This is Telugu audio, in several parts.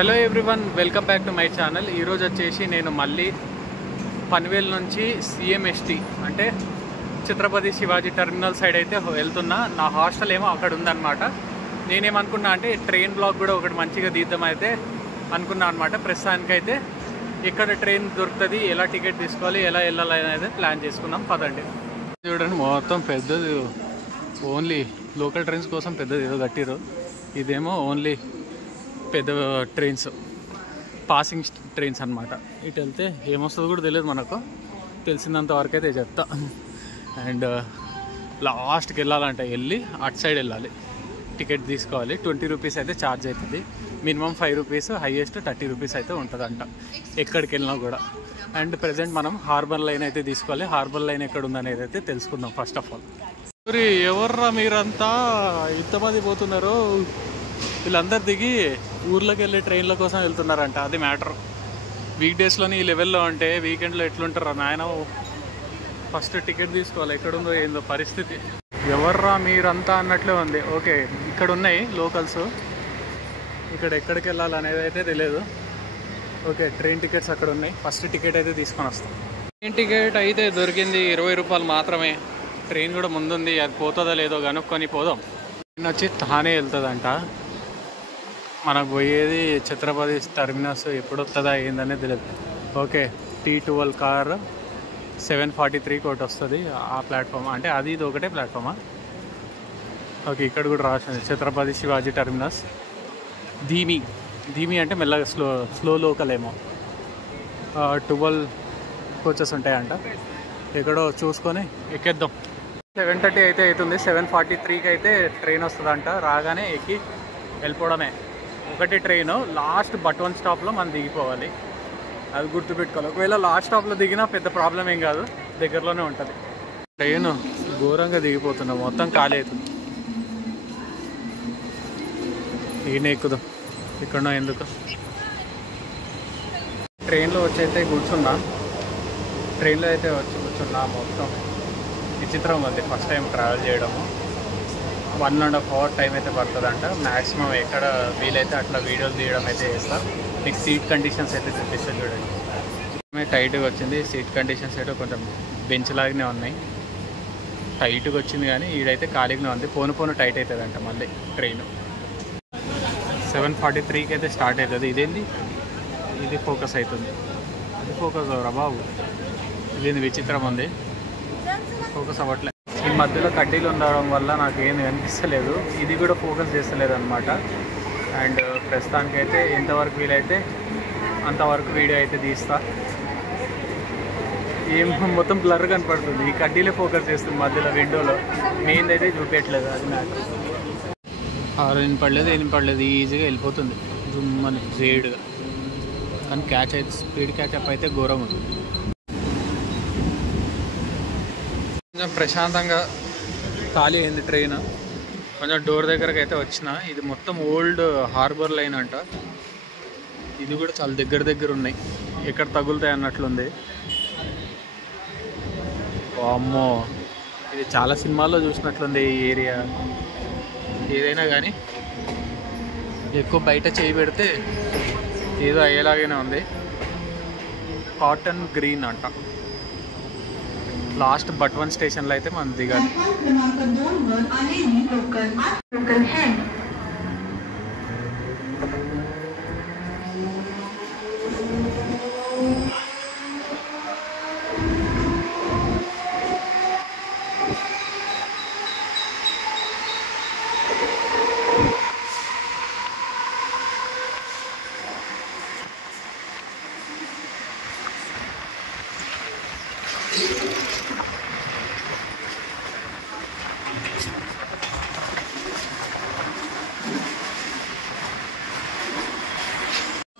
Hello everyone, welcome back to my channel. ఈరోజు వచ్చేసి నేను మళ్ళీ పన్వేల్ నుంచి సిఎంఎస్టీ అంటే ఛత్రపతి శివాజీ టెర్మినల్ సైడ్ అయితే వెళ్తున్నా. నా హాస్టల్ ఏమో అక్కడ ఉందన్నమాట. నేనేమనుకున్నా అంటే ట్రైన్ బ్లాగ్ కూడా ఒకటి మంచిగా తీద్దామైతే అనుకున్నా అనమాట. ప్రస్తుతానికైతే ఇక్కడ ట్రైన్ దొరుకుతుంది, ఎలా టికెట్ తీసుకోవాలి, ఎలా వెళ్ళాలి అనేది ప్లాన్ చేసుకున్నాం. పదండి. చూడండి, మొత్తం పెద్దది, ఓన్లీ లోకల్ ట్రైన్స్ కోసం పెద్దది ఏదో కట్టిరు. ఇదేమో ఓన్లీ పెద్ద ట్రైన్స్, పాసింగ్ ట్రైన్స్ అనమాట. ఇటు వెళ్తే ఏమొస్తుందో కూడా తెలియదు మనకు, తెలిసినంత వరకు అయితే చెప్తా. అండ్ లాస్ట్కి వెళ్ళాలంటే వెళ్ళి అటు సైడ్ వెళ్ళాలి, టికెట్ తీసుకోవాలి. 20 రూపీస్ అయితే ఛార్జ్ అవుతుంది. మినిమం 5 రూపీస్, హైయెస్ట్ 30 రూపీస్ అయితే ఉంటుందంట ఎక్కడికి వెళ్ళినా కూడా. అండ్ ప్రజెంట్ మనం హార్బర్ లైన్ అయితే తీసుకోవాలి. హార్బర్ లైన్ ఎక్కడ ఉందనేది అయితే తెలుసుకుందాం. ఫస్ట్ ఆఫ్ ఆల్, ఎవర్రా మీరంతా ఇంతమంది పోతున్నారో, వీళ్ళందరు దిగి ఊర్లోకి వెళ్ళే ట్రైన్ల కోసం వెళ్తున్నారంట. అది మ్యాటర్. వీక్ డేస్లోని ఈ లెవెల్లో ఉంటే వీకెండ్లో ఎట్లుంటారా నాయన. ఫస్ట్ టికెట్ తీసుకోవాలి, ఎక్కడుందో ఏందో పరిస్థితి. ఎవర్రా మీరంతా అన్నట్లే ఉంది. ఓకే, ఇక్కడ ఉన్నాయి లోకల్స్, ఇక్కడ ఎక్కడికి వెళ్ళాలి అనేది అయితే తెలియదు. ఓకే, ట్రైన్ టికెట్స్ అక్కడ ఉన్నాయి. ఫస్ట్ టికెట్ అయితే తీసుకొని వస్తాం. ట్రైన్ టికెట్ అయితే దొరికింది, 20 రూపాయలు మాత్రమే. ట్రైన్ కూడా ముందుంది, అది పోతుందో లేదో కనుక్కొని పోదాం. ట్రైన్ వచ్చి థానే వెళ్తుందంట. మనకు పోయేది ఛత్రపతి టెర్మినస్. ఎప్పుడు వస్తుందా ఏందనేది తెలియదు. ఓకే, T12 కార్ 7:43 ఒకటి వస్తుంది. ఆ ప్లాట్ఫామ్ అంటే అది ఇది ఒకటే ప్లాట్ఫామా? ఓకే, ఇక్కడ కూడా రాసింది ఛత్రపతి శివాజీ టెర్మినస్. ధీమి అంటే మెల్లగా స్లో లోకల్ ఏమో. 12 కోచెస్ ఉంటాయంట. ఎక్కడో చూసుకొని ఎక్కేద్దాం. 7:30 అయితే అవుతుంది. 7:43కి అయితే ట్రైన్ వస్తుందంట. రాగానే ఎక్కి వెళ్ళిపోవడమే. ఒకటి ట్రైన్ లాస్ట్ బట్ 1 స్టాప్లో మనం దిగిపోవాలి. అది గుర్తుపెట్టుకోవాలి. ఒకవేళ లాస్ట్ స్టాప్లో దిగినా పెద్ద ప్రాబ్లం ఏం కాదు, దగ్గరలోనే ఉంటుంది. ట్రైన్ ఘోరంగా దిగిపోతున్నాం, మొత్తం ఖాళీ అవుతుంది. ఈయన ఎక్కుదాం, ఇక్కడనో ఎందుకు. ట్రైన్లో వచ్చి అయితే కూర్చున్నా. ట్రైన్లో అయితే వచ్చి కూర్చున్నా. మొత్తం విచిత్రం ఉంది, ఫస్ట్ టైం ట్రావెల్ చేయడము. 1.5 అవర్ టైం అయితే పడుతుందంట. మ్యాక్సిమం ఎక్కడ వీలైతే అట్లా వీడియోలు తీయడం అయితే చేస్తాను. మీకు సీట్ కండిషన్స్ అయితే చూపిస్తాను చూడండి. టైట్గా వచ్చింది. సీట్ కండిషన్స్ అయితే కొంచెం బెంచ్ లాగానే ఉన్నాయి. టైట్గా వచ్చింది కానీ ఈడైతే ఖాళీగానే ఉంది. పోను టైట్ అవుతుందంట మళ్ళీ ట్రైన్. 7:43కి అయితే స్టార్ట్ అవుతుంది. ఇదేంది, ఇది ఫోకస్ అవుతుంది. ఇది ఫోకస్ అవరా బాబు, ఇదేంది విచిత్రం ఉంది, ఫోకస్ అవ్వట్లేదు. ఈ మధ్యలో కడ్డీలు ఉండడం వల్ల నాకు ఏం అనిపిస్తలేదు. ఇది కూడా ఫోకస్ చేస్తలేదు అనమాట. అండ్ ప్రస్తుతానికైతే ఎంతవరకు వీలైతే అంతవరకు వీడియో అయితే తీస్తా. ఏం మొత్తం బ్లర్ కనపడుతుంది, ఈ కడ్డీలే ఫోకస్ చేస్తుంది మధ్యలో విండోలో. మెయిన్ అయితే చూపించట్లేదు. అది నాకు 6 పడలేదు, 8 పడలేదు, ఈజీగా వెళ్ళిపోతుంది జుమ్మని జేడ్గా. కానీ క్యాచ్ అయితే స్పీడ్ క్యాచప్ అయితే ఘోరం ఉంది. కొంచెం ప్రశాంతంగా ఖాళీ అయింది ట్రైన్. కొంచెం డోర్ దగ్గరకు అయితే వచ్చిన. ఇది మొత్తం ఓల్డ్ హార్బర్ లైన్ అంట. ఇది కూడా చాలా దగ్గర ఉన్నాయి, ఎక్కడ తగులుతాయి అన్నట్లుంది. అమ్మో, ఇది చాలా సినిమాల్లో చూసినట్లుంది ఈ ఏరియా. ఏదైనా కానీ ఎక్కువ బయట చేయి పెడితే ఏదో అయ్యేలాగానే ఉంది. కాటన్ గ్రీన్ అంట. లాస్ట్ బట్ 1 స్టేషన్లో అయితే మనం దిగాలి.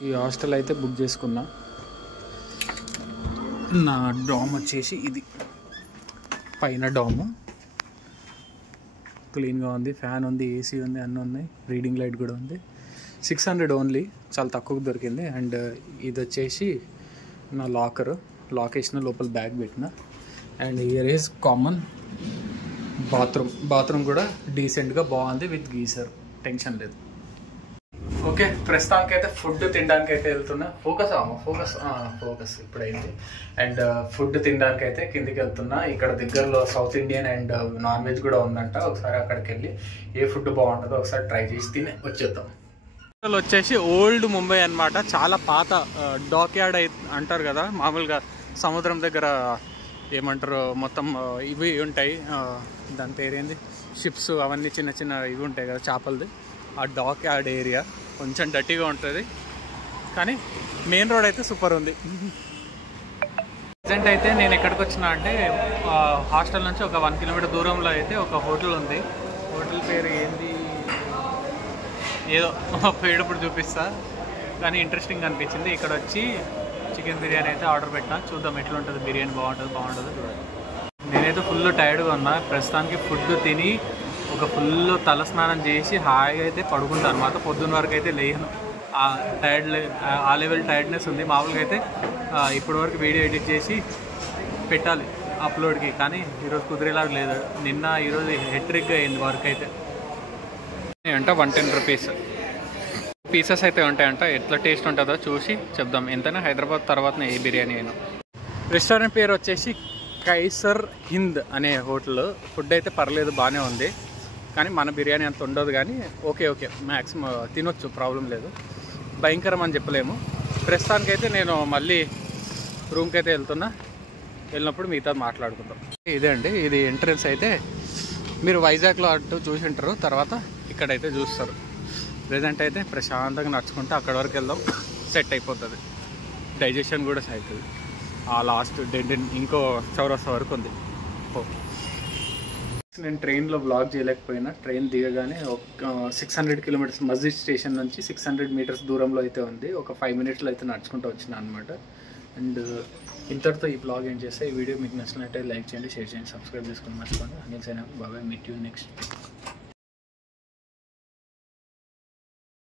ఈ హాస్టల్ అయితే బుక్ చేసుకున్నా. నా డామ్ వచ్చేసి ఇది, పైన డాము క్లీన్గా ఉంది, ఫ్యాన్ ఉంది, ఏసీ ఉంది, అన్నీ ఉన్నాయి. రీడింగ్ లైట్ కూడా ఉంది. 600 ఓన్లీ, చాలా తక్కువకు దొరికింది. అండ్ ఇది వచ్చేసి నా లాక్ వేసిన, లోపల బ్యాగ్ పెట్టిన. And here is common bathroom కూడా డీసెంట్గా బాగుంది, విత్ గీజర్, టెన్షన్ లేదు. ఓకే, ప్రస్తుతానికి అయితే ఫుడ్ తినడానికి అయితే వెళ్తున్నా. ఫోకస్ ఇప్పుడైంది. అండ్ ఫుడ్ తినడానికి అయితే కిందికి వెళ్తున్నా. ఇక్కడ దగ్గరలో south Indian and non veg కూడా ఉందంట. ఒకసారి అక్కడికి వెళ్ళి ఏ ఫుడ్ బాగుంటుందో ఒకసారి ట్రై చేసి తిని వచ్చేద్దాం. వచ్చేసి ఓల్డ్ ముంబై అన్నమాట. చాలా పాత డాక్ యార్డ్ అంటారు కదా, మామూలుగా సముద్రం దగ్గర ఏమంటారు మొత్తం ఇవి ఉంటాయి, దాని పేరేంది, షిప్స్ అవన్నీ చిన్న చిన్న ఇవి ఉంటాయి కదా చేపలది. ఆ డాక్ యార్డ్ ఏరియా కొంచెం డర్టీగా ఉంటుంది, కానీ మెయిన్ రోడ్ అయితే సూపర్ ఉంది. ప్రజెంట్ అయితే నేను ఎక్కడికి వచ్చినా అంటే హాస్టల్ నుంచి ఒక 1 కిలోమీటర్ దూరంలో అయితే ఒక హోటల్ ఉంది. హోటల్ పేరు ఏంది ఏదో పేడప్పుడు చూపిస్తా, కానీ ఇంట్రెస్టింగ్ అనిపించింది. ఇక్కడ వచ్చి చికెన్ బిర్యానీ అయితే ఆర్డర్ పెట్టినా, చూద్దాం ఎట్లుంటుంది బిర్యానీ. బాగుంటుందో చూడండి. నేనైతే ఫుల్ టైర్డ్గా ఉన్నా. ప్రస్తుతానికి ఫుడ్ తిని ఒక ఫుల్ తలస్నానం చేసి హాయిగా అయితే పడుకుంటాను అనమాట. పొద్దున్న వరకు అయితే లేను, ఆ లెవెల్ టైర్డ్నెస్ ఉంది. మామూలుగా అయితే ఇప్పటి వరకు వీడియో ఎడిట్ చేసి పెట్టాలి అప్లోడ్కి, కానీ ఈరోజు కుదిరేలాగా లేదు. ఈరోజు హెట్రిక్గా అయింది వర్క్ అయితే. అంట 110 రూపీస్ పీసెస్ అయితే ఉంటాయంట. ఎట్లా టేస్ట్ ఉంటుందో చూసి చెప్దాం. ఎంతైనా హైదరాబాద్ తర్వాతనే ఏ బిర్యానీ అయినా. రెస్టారెంట్ పేరు వచ్చేసి కైసర్ హింద్ అనే హోటల్. ఫుడ్ అయితే పర్లేదు, బాగానే ఉంది, కానీ మన బిర్యానీ అంత ఉండదు. కానీ ఓకే మ్యాక్సిమం తినొచ్చు, ప్రాబ్లం లేదు. భయంకరం అని చెప్పలేము. ప్రస్తుతానికైతే నేను మళ్ళీ రూమ్కి అయితే వెళ్తున్నా. వెళ్ళినప్పుడు మిగతా మాట్లాడుకుంటాం. ఇదే అండి, ఇది ఎంట్రన్స్ అయితే. మీరు వైజాగ్లో అటు చూసి ఉంటారు, తర్వాత ఇక్కడైతే చూస్తారు. ప్రెజెంట్ అయితే ప్రశాంతంగా నడుచుకుంటే అక్కడ వరకు వెళ్దాం, సెట్ అయిపోతుంది. డైజెషన్ కూడా అవుతుంది. ఆ లాస్ట్ డెడ్ ఇంకో చౌరస్తా వరకు ఉంది. నేను ట్రైన్లో బ్లాగ్ చేయలేకపోయినా, ట్రైన్ దిగగానే ఒక 600 కిలోమీటర్స్ మస్జిద్ స్టేషన్ నుంచి 600 మీటర్స్ దూరంలో అయితే ఉంది. ఒక 5 మినిట్స్లో అయితే నడుచుకుంటూ వచ్చినా అనమాట. అండ్ ఇంతటితో ఈ బ్లాగ్ ఏం చేస్తే, ఈ వీడియో మీకు నచ్చినట్టే లైక్ చేయండి, షేర్ చేయండి, సబ్స్క్రైబ్ చేసుకొని మర్చిపోండి. అనిల్ సైనా బాబాయ్, మీట్ యూ నెక్స్ట్.